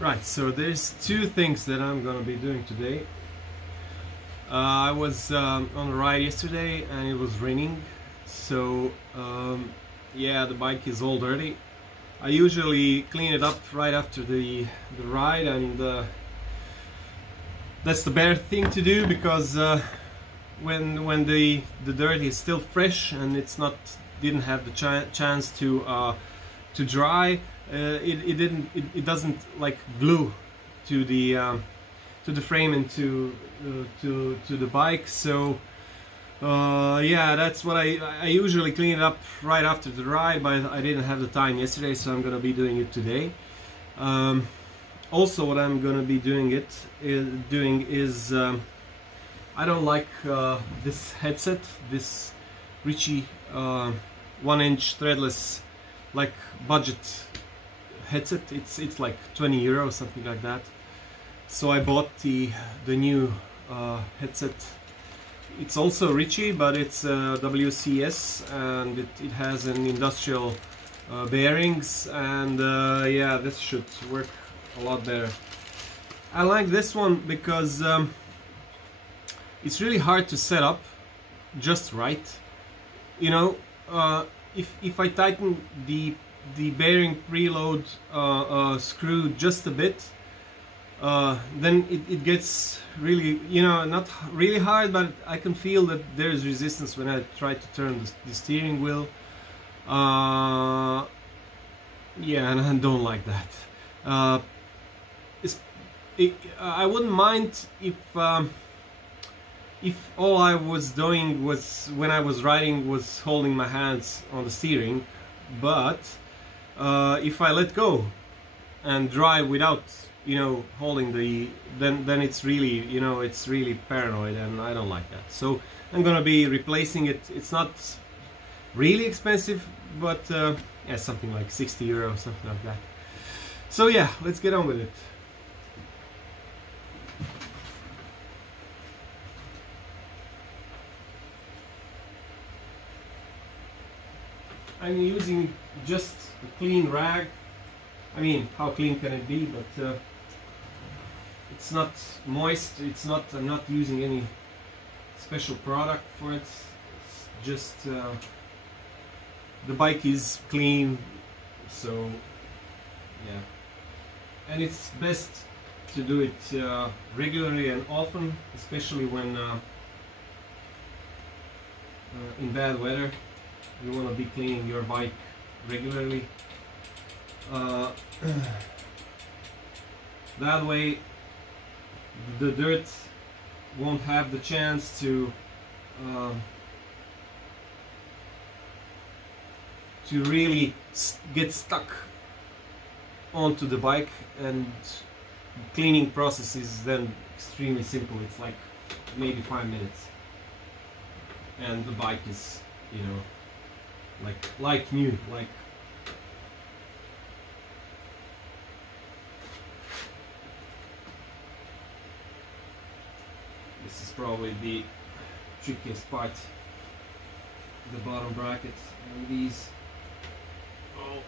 Right, so there's two things that I'm gonna be doing today. I was on a ride yesterday and it was raining, so yeah, the bike is all dirty. I usually clean it up right after the ride, and that's the better thing to do, because when the dirt is still fresh and didn't have the chance to dry, it doesn't like glue to the frame and to the bike. So yeah, that's what I usually clean it up right after the ride, but I didn't have the time yesterday, so I'm gonna be doing it today. Also, what I'm gonna be doing is I don't like this headset, this Ritchey 1-inch threadless, like budget headset. It's like 20 euro, something like that. So I bought the new headset. It's also Ritchey, but it's WCS, and it has an industrial bearings, and yeah, this should work a lot better. I like this one because it's really hard to set up just right. You know, if I tighten the bearing preload screw just a bit, then it gets really, you know, not really hard, but I can feel that there's resistance when I try to turn the steering wheel. Yeah, and I don't like that. I wouldn't mind if all I was doing was, when I was riding, was holding my hands on the steering, but if I let go and drive without, you know, holding then it's really, you know, it's really paranoid, and I don't like that. So I'm gonna be replacing it. It's not really expensive, but yeah, something like 60 euro, something like that. So yeah, let's get on with it. I'm using just a clean rag. I mean, how clean can it be? But it's not moist. I'm not using any special product for it. It's just the bike is clean, so yeah. And it's best to do it regularly and often, especially when in bad weather. You want to be cleaning your bike regularly. That way the dirt won't have the chance to really get stuck onto the bike, and the cleaning process is then extremely simple. It's like maybe 5 minutes, and the bike is, you know, like new. Like, this is probably the trickiest part, the bottom brackets and these. Oh.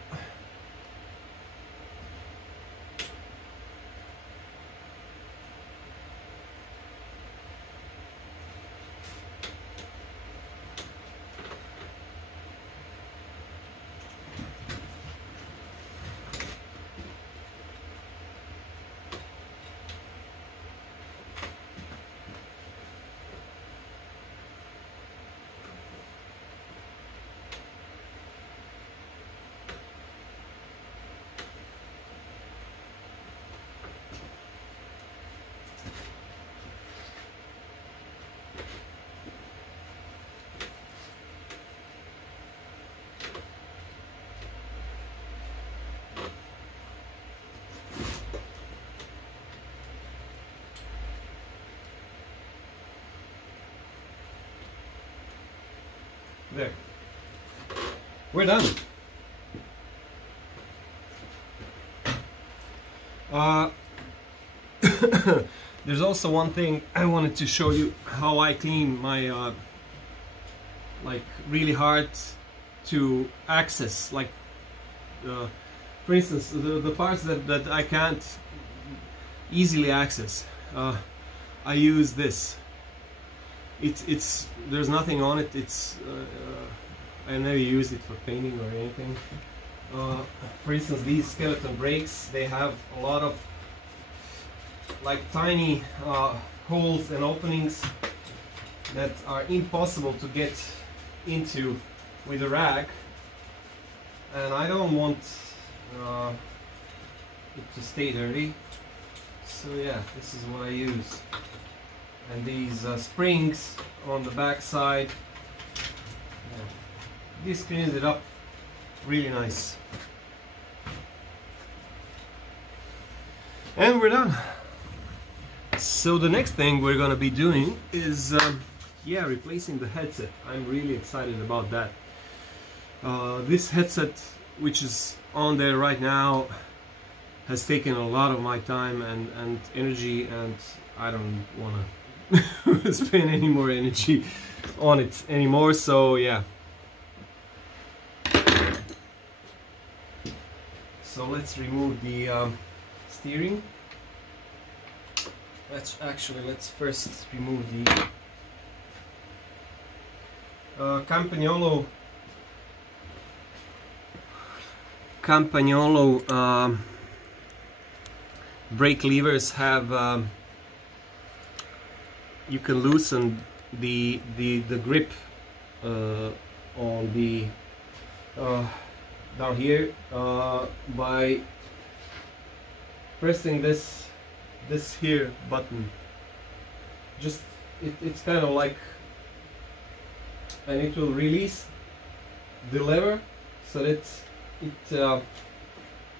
There. We're done. There's also one thing I wanted to show you, how I clean my like really hard to access, like for instance, the parts that I can't easily access, I use this. It's there's nothing on it. I never use it for painting or anything. For instance, these skeleton brakes, they have a lot of like tiny holes and openings that are impossible to get into with a rack, and I don't want it to stay dirty. So yeah, this is what I use. And these springs on the back side, yeah, this cleans it up really nice. And we're done. So the next thing we're gonna be doing is yeah, replacing the headset. I'm really excited about that. This headset, which is on there right now, has taken a lot of my time and energy, and I don't want to spend any more energy on it anymore. So yeah, so let's remove the steering. Let's first remove the Campagnolo brake levers have you can loosen the grip on the down here by pressing this here button. Just it's kind of like, and it will release the lever so that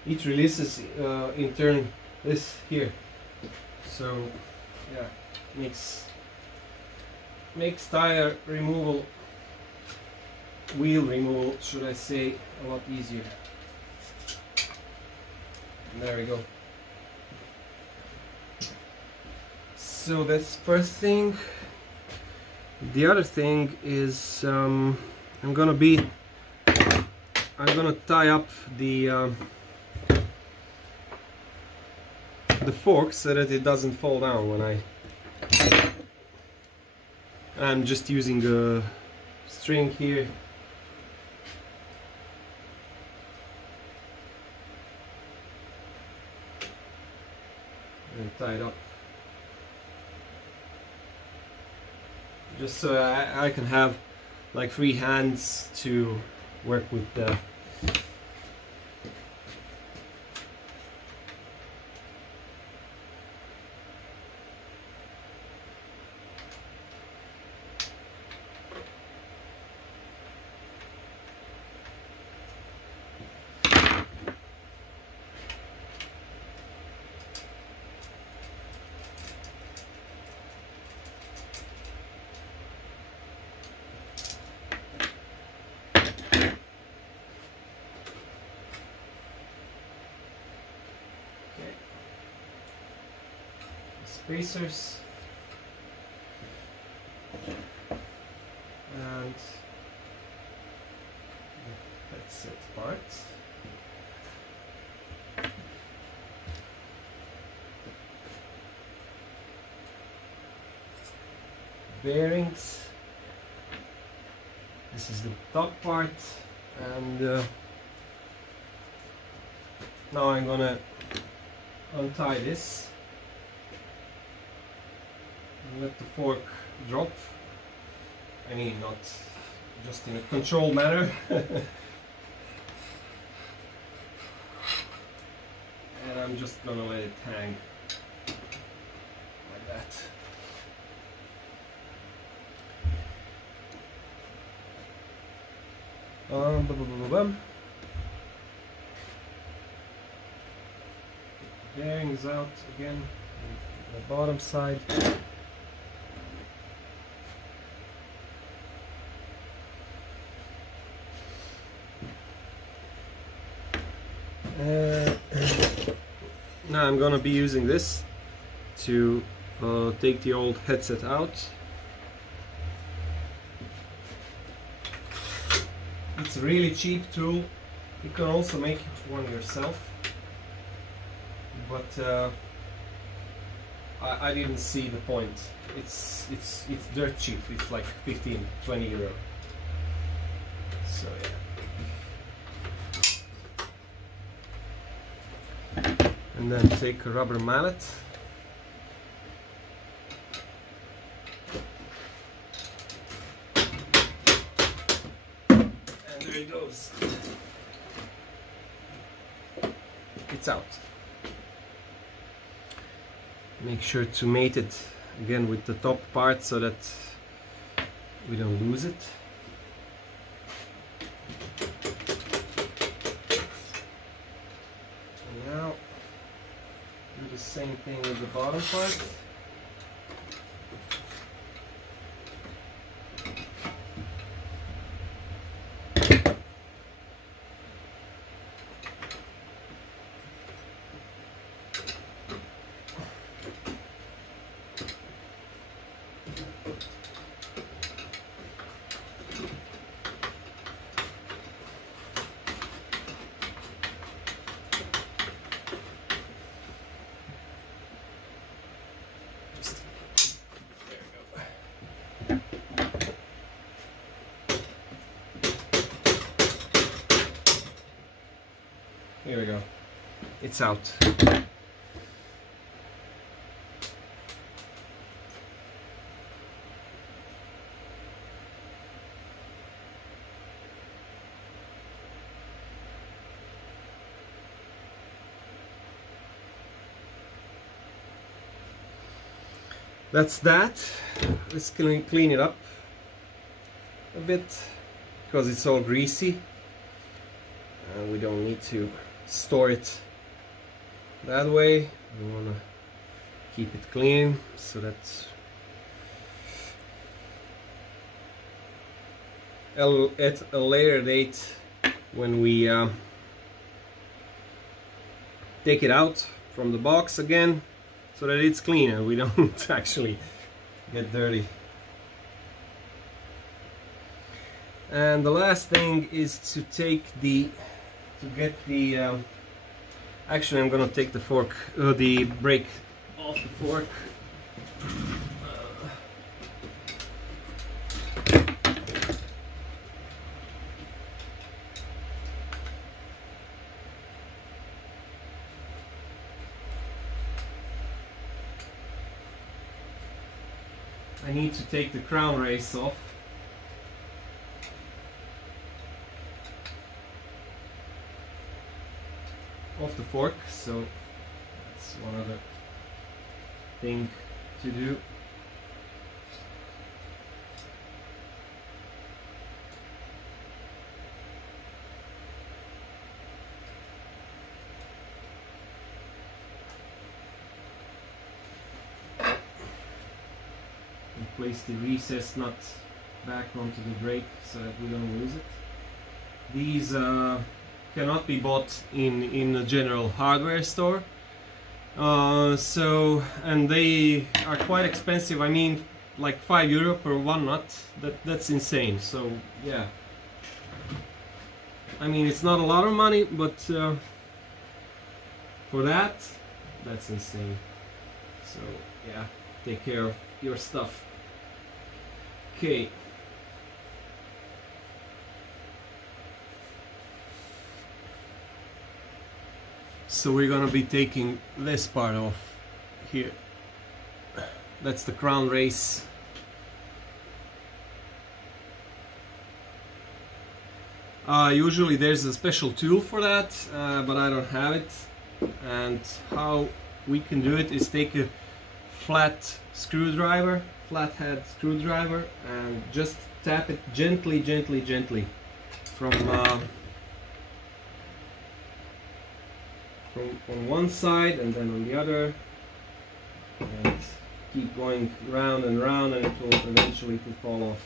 it releases in turn this here. So yeah, makes tire removal, wheel removal should I say, a lot easier. And there we go. So that's first thing. The other thing is I'm gonna tie up the fork so that it doesn't fall down when I'm just using a string here. And tie it up. Just so I can have like free hands to work with the spacers and the headset parts. Bearings. This is the top part, and now I'm gonna untie this and let the fork drop. I mean, not just in a controlled manner. And I'm just gonna let it hang like that. Bearings out again on the bottom side. Now I'm gonna be using this to take the old headset out. It's a really cheap tool, You can also make one yourself, but I didn't see the point. It's dirt cheap. It's like 15-20 euro. So yeah. And then take a rubber mallet. And there it goes. It's out. Make sure to mate it again with the top part so that we don't lose it. And now do the same thing with the bottom part. Here we go. It's out. That's that. Let's clean it up a bit because it's all greasy and we don't need to store it that way. We want to keep it clean so that at a later date, when we take it out from the box again, so that it's clean and we don't actually get dirty. And the last thing is to get the actually I'm gonna take the fork, the brake off the fork. I need to take the crown race off. The fork, so that's one other thing to do. And place the recessed nut back onto the brake so that we don't lose it. These cannot be bought in a general hardware store, and they are quite expensive. I mean, like €5 per one nut. That's insane. So yeah, I mean, it's not a lot of money, but for that's insane. So yeah, take care of your stuff. Okay. So we're gonna be taking this part off here. That's the crown race. Usually there's a special tool for that, but I don't have it. And how we can do it is take a flat screwdriver, flathead screwdriver, and just tap it gently, gently, gently from on one side and then on the other, and keep going round and round, and it will eventually fall off.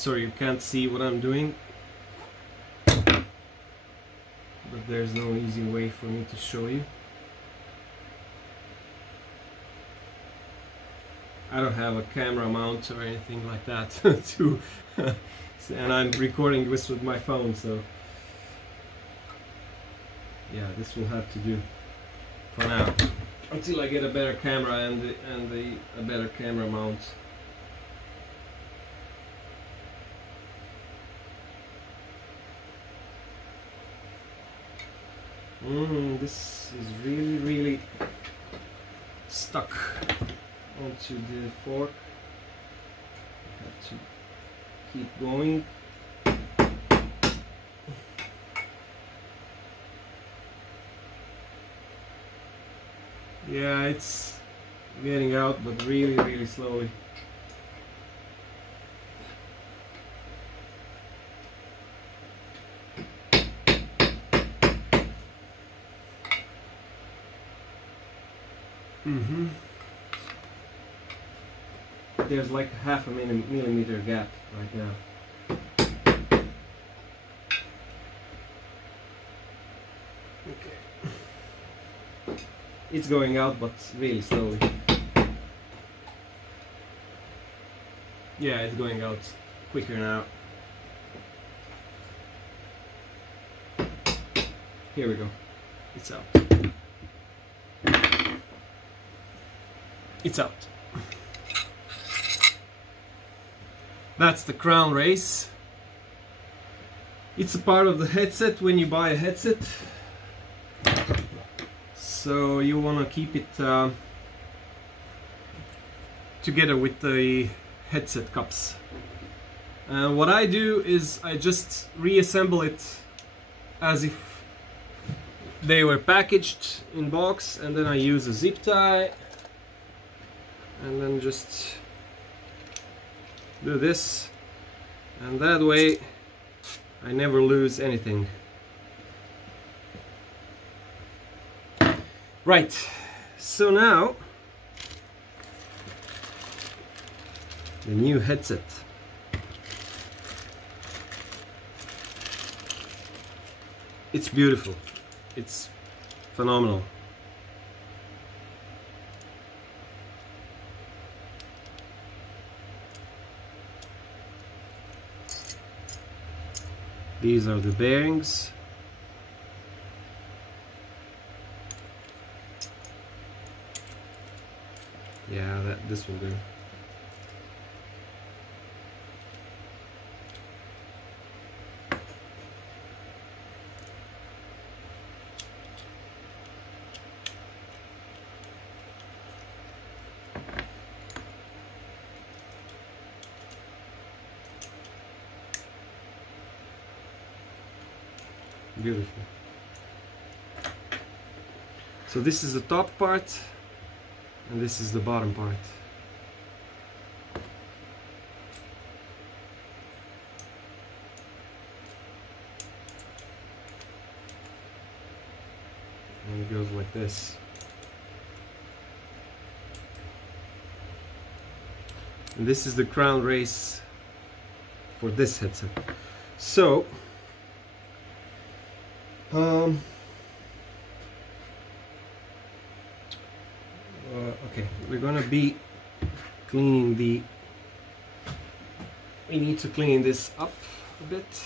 sorry, you can't see what I'm doing, but there's no easy way for me to show you. I don't have a camera mount or anything like that to and I'm recording this with my phone, so yeah, this will have to do for now until I get a better camera and a better camera mount. This is really stuck onto the fork. I have to keep going. Yeah, it's getting out, but really slowly. There's like half a millimeter gap right now. Okay. It's going out, but really slowly. Yeah, it's going out quicker now. Here we go. It's out. It's out. That's the crown race. It's a part of the headset when you buy a headset. So you want to keep it together with the headset cups. What I do is I just reassemble it as if they were packaged in box, and then I use a zip tie and then just do this, and that way I never lose anything. Right, so now the new headset. It's beautiful, it's phenomenal. These are the bearings. Yeah, this will do. Beautiful. So this is the top part and this is the bottom part. And it goes like this. And this is the crown race for this headset. So okay, we're gonna be cleaning we need to clean this up a bit,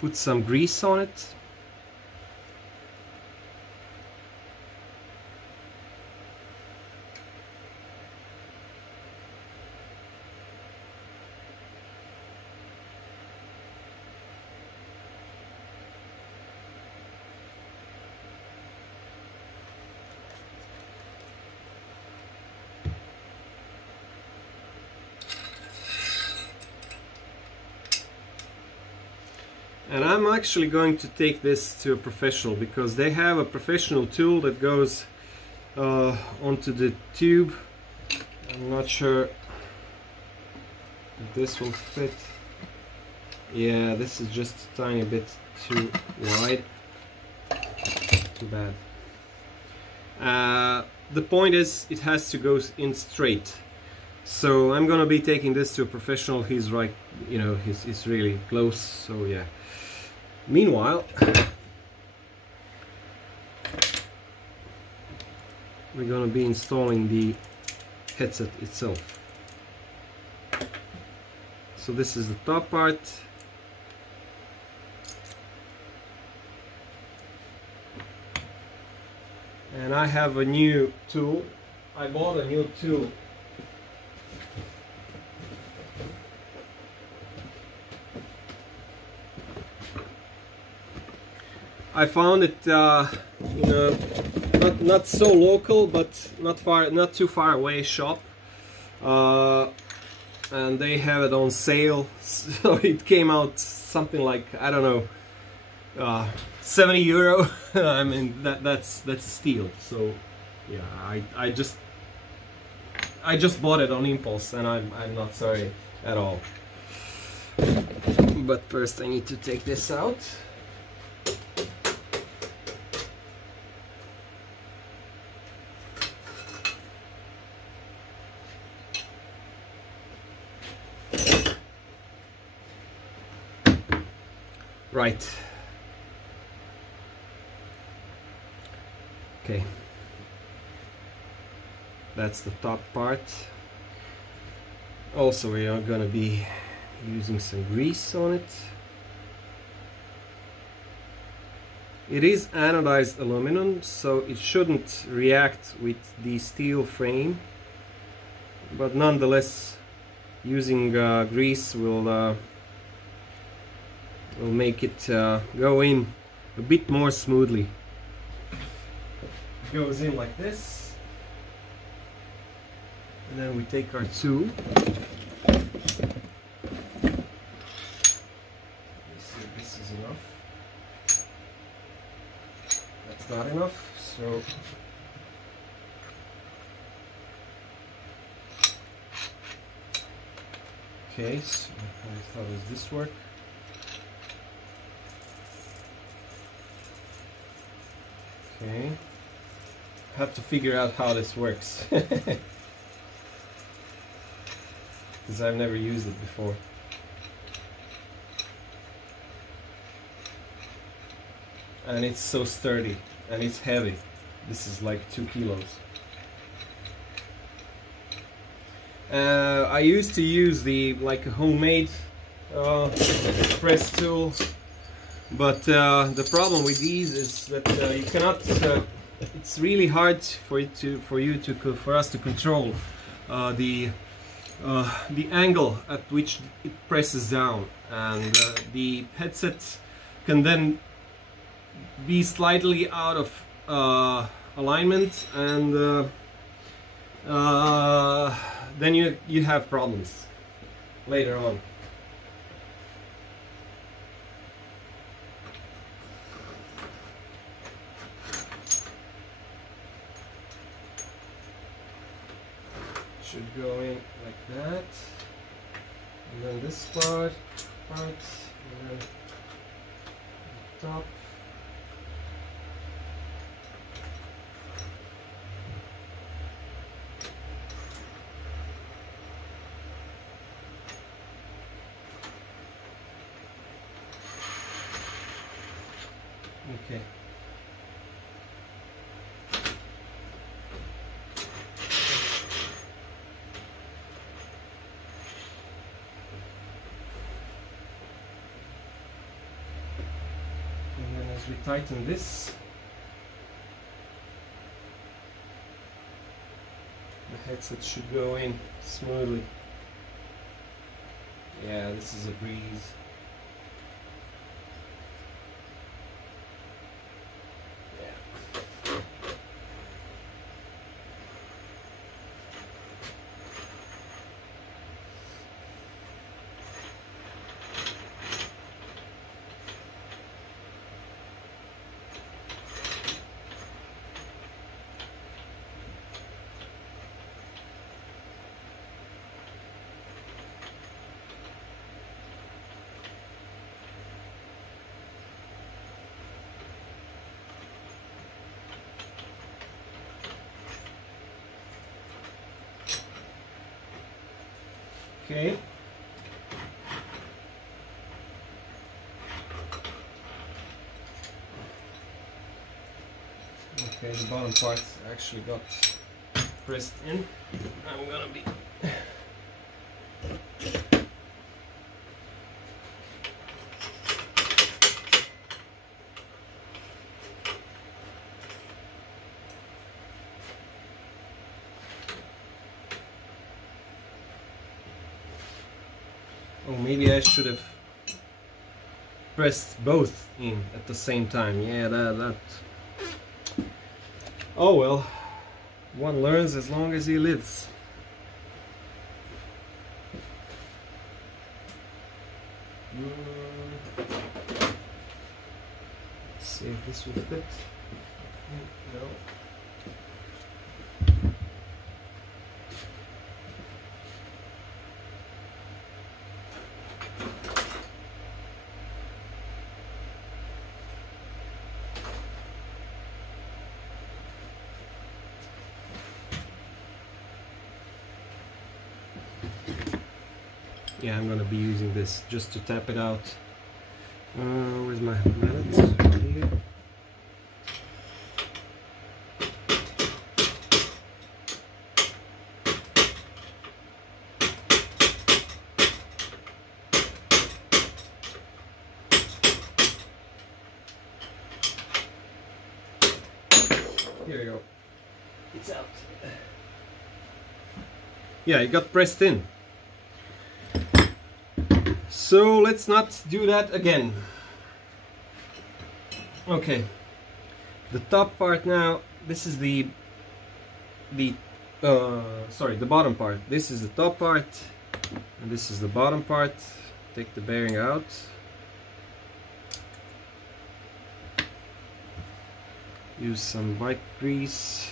put some grease on it. And I'm actually going to take this to a professional, because they have a professional tool that goes onto the tube. I'm not sure if this will fit. Yeah, this is just a tiny bit too wide. Too bad. The point is, it has to go in straight. So I'm gonna be taking this to a professional. He's right, you know, he's really close, so yeah. Meanwhile, we're gonna be installing the headset itself. So this is the top part. And I have a new tool. I bought a new tool. I found it, you know, not so local, but not too far away shop, and they have it on sale. So it came out something like, I don't know, 70 euro. I mean that's a steal. So yeah, I just bought it on impulse, and I'm not sorry at all. But first I need to take this out. Right. Okay. That's the top part. Also, we are gonna be using some grease on it. It is anodized aluminum, so it shouldn't react with the steel frame, but nonetheless, using grease will make it go in a bit more smoothly. It goes in like this, and then we take our tool. This is enough. That's not enough, so okay. So how does this work? Okay, I have to figure out how this works because I've never used it before. And it's so sturdy and it's heavy. This is like 2 kilos. I used to use like a homemade press tool. But the problem with these is that you cannot. It's really hard for us to control the angle at which it presses down, and the headset can then be slightly out of alignment, and then you have problems later on. Should go in like that, and then this part, and then the top. Okay. As we tighten this, the headset should go in smoothly. Yeah, this is a breeze. Okay. Okay, the bottom part actually got pressed in. I'm gonna be oh, maybe I should have pressed both in at the same time. Yeah, that. Oh well, one learns as long as he lives. Let's see if this will fit. No. Yeah, I'm gonna be using this just to tap it out. Where's my mallet? Here. Here we go. It's out. Yeah, it got pressed in. So let's not do that again. Okay, the top part now. This is the bottom part. This is the top part, and this is the bottom part. Take the bearing out. Use some bike grease.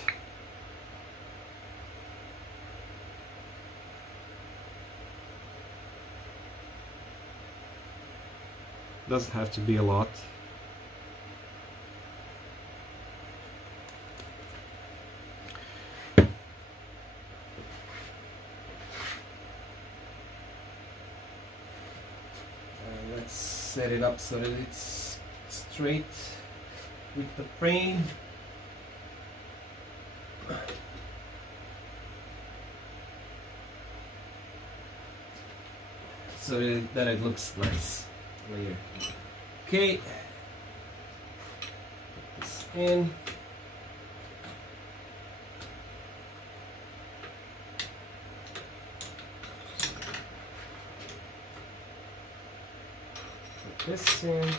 Doesn't have to be a lot. Let's set it up so that it's straight with the frame. So that it looks nice. Later. Okay, put this in. Put this in.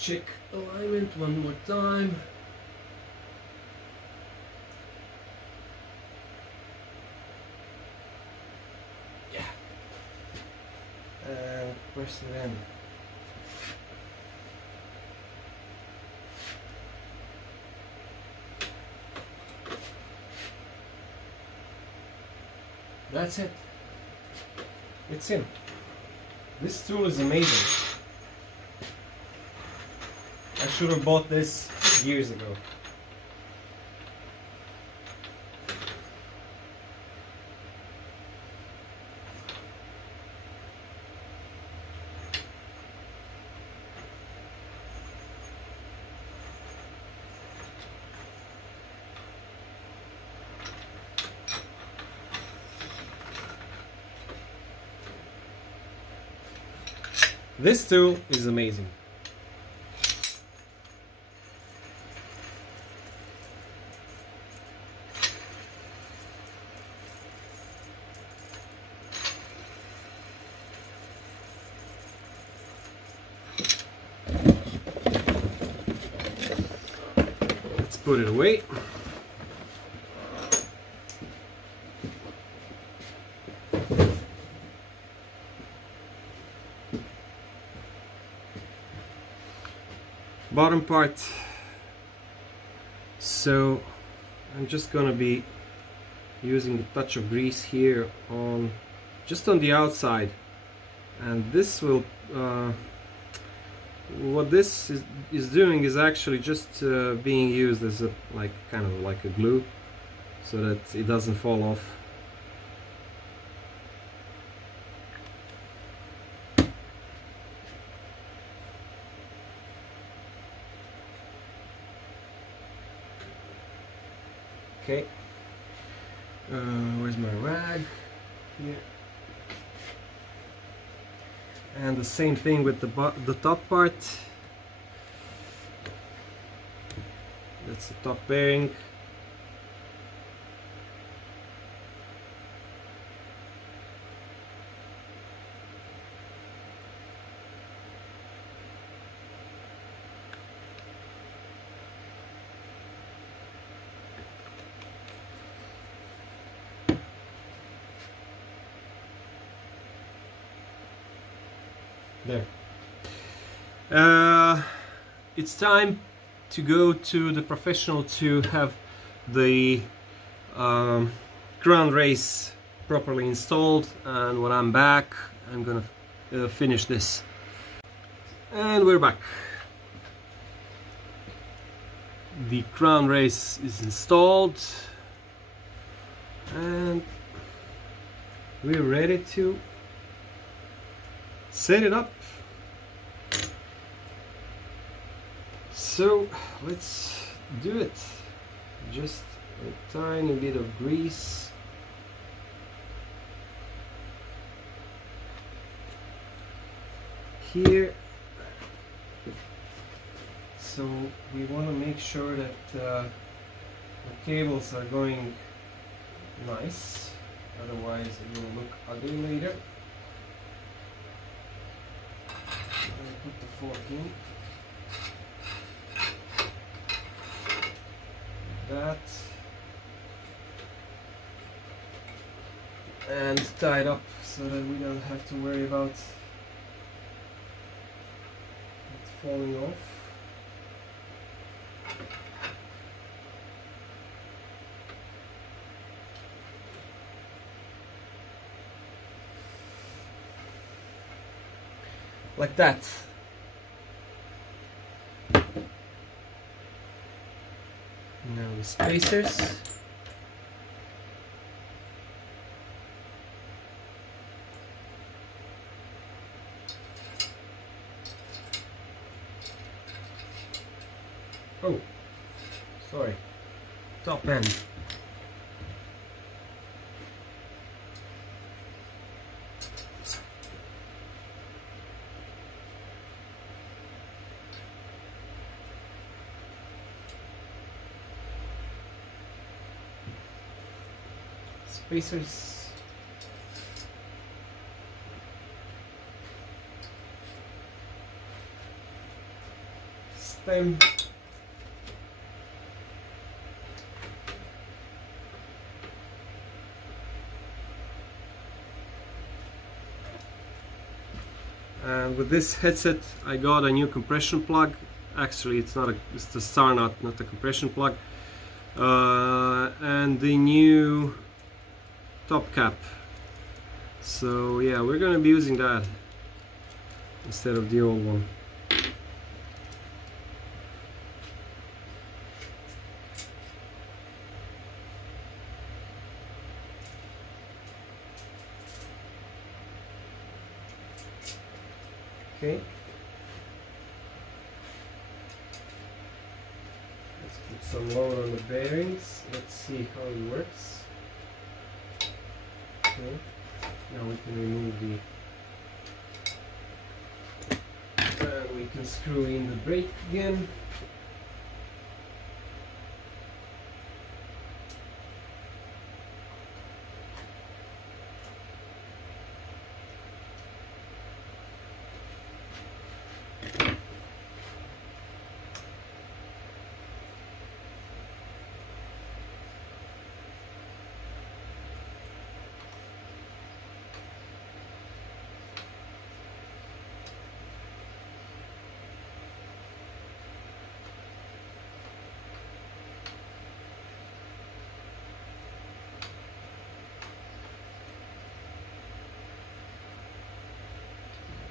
Check alignment one more time. Yeah. And press it in. That's it. It's in. This tool is amazing. I should have bought this years ago. This tool is amazing. Let's put it away. bottom part. So I'm just gonna be using a touch of grease here on just on the outside, and this will what this is doing is actually just being used as a kind of like a glue, so that it doesn't fall off. Okay, where's my rag? Here. And the same thing with the top part. That's the top bearing. There. It's time to go to the professional to have the ground race properly installed, and when I'm back I'm gonna finish this. And we're back. The crown race is installed and we're ready to set it up. So let's do it. Just a tiny bit of grease. Here. So we want to make sure that the cables are going nice, otherwise it will look ugly later. I'll put the fork in. That. And tie it up so that we don't have to worry about it falling off. Like that. Now the spacers. Oh, sorry, top end. Spacers. Stem. And with this headset I got a new compression plug. Actually it's the star nut, not the compression plug. And the new top cap. So yeah, we're gonna be using that instead of the old one. Okay. Let's put some load on the bearings. Let's see how it works. Okay. Now we can remove the we can screw in the brake again.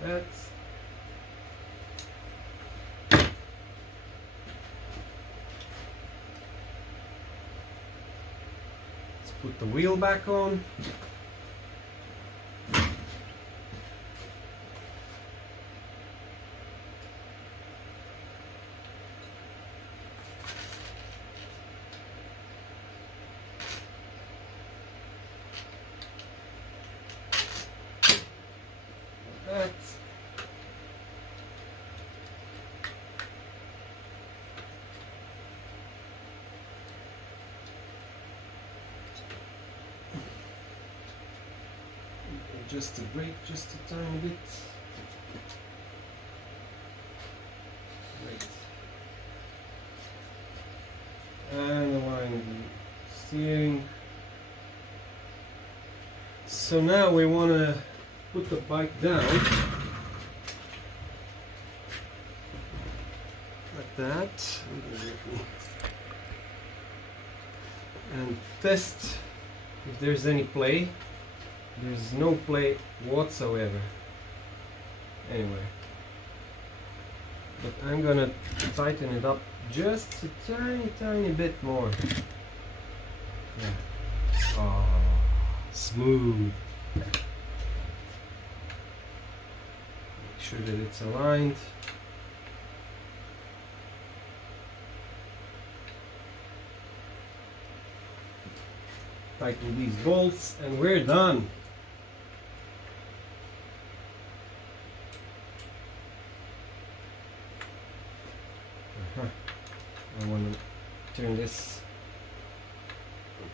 that. Let's put the wheel back on. That. Adjust the brake just a tiny bit. Great. And align the steering. So now we want to put the bike down like that and test if there's any play. There's no play whatsoever anywhere, but I'm gonna tighten it up just a tiny bit more. Yeah. Oh, smooth. Make sure that it's aligned. Tighten these bolts and we're done. I want to turn this.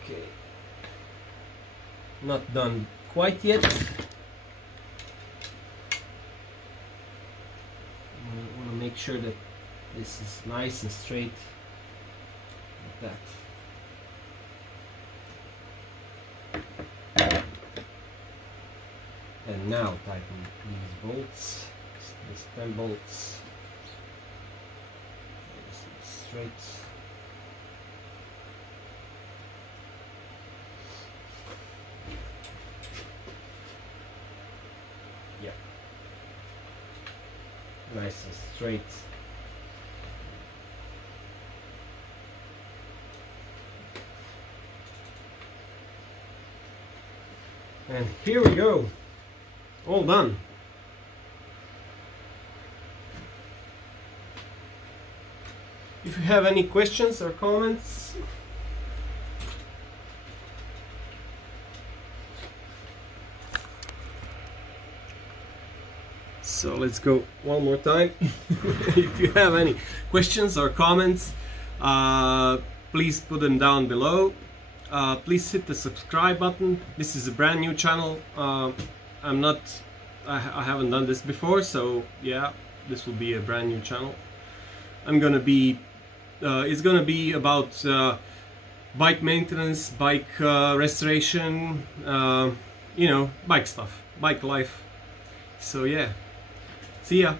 Okay. Not done quite yet. I want to make sure that this is nice and straight like that. And now tighten these bolts, these 10 bolts. Straight. Yeah. Nice and straight. And here we go. All done. If you have any questions or comments, so let's go one more time. If you have any questions or comments, please put them down below. Please hit the subscribe button. This is a brand new channel. I haven't done this before, so yeah, this will be a brand new channel. It's gonna be about bike maintenance, bike restoration, you know, bike stuff, bike life. So yeah, see ya.